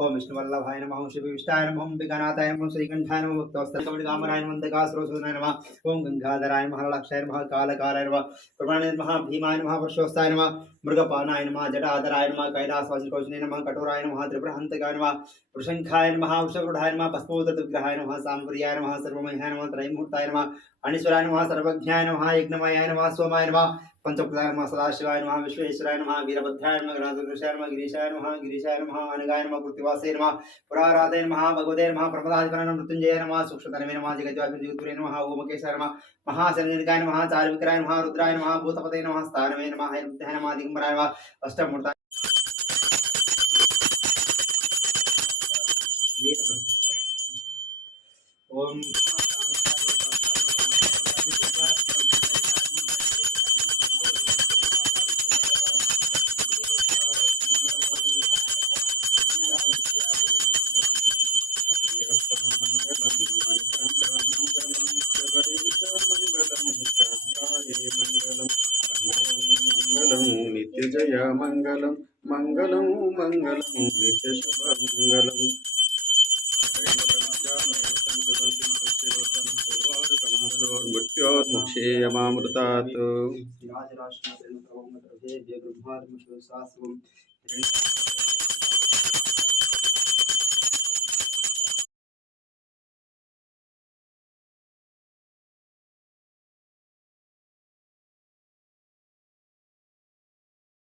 ओम विष्णुवल्लभाय नमः, ओम शिवविष्टाय नमः, ओम विघ्ननाथाय नमः, श्रीकंठाय नमः, भक्तवत्सलकमलकामराय नमः, दन्तकासुरसूदनाय नमः, ओम गंगाधराय नमः, हरलक्षाय नमः, कालकालाय नमः, प्रमाणाय नमः, भीमाय नमः, वृषोत्साय नमः, मृगपानाय नमः, जटाधराय नमः, कैलासवासिकौशने नमः, कठोराय नमः, त्रिपुरहंतकाय नमः, वृषंखाय नमः, वृषवरूढाय नमः, भस्मोदरविग्रहाय नमः, सांवरीयाय नमः, सर्वमयाय नमः, त्रयीमूर्ताय नमः, अनीश्वराय नमः, सर्वज्ञाय नमः, यज्ञमयाय नमः, सोमाय नमः, पंचमुखाय नमः, सदाशिवाय नमः, विश्वेश्वराय नमः, वीरभद्राय नमः, गणाधुर्गेशाय नमः, गिरीशाय नमः, अनगाय नमः, कृत्तिवासे नमः, पुराराधे नमः, भगवते नमः, प्रमदाधिपनाय नमः, मृत्युंजय नमः, सूक्ष्मतनवे नमः, जगद्व्यापिने नमः, ओमकेशाय नमः, महाशनिर्गाय नमः, चारुविक्राय नमः, रुद्राय नमः, भूतपते नमः, स्थानवे नमः, हैरुद्धाय नमः, दिगंबराय नमः, अष्टमूर्ताय ओम नित्यजय मंगलम मंगलम मंगलम नित्य शुभ मंगलम मृत्योर्मुक्षेयमामृतात्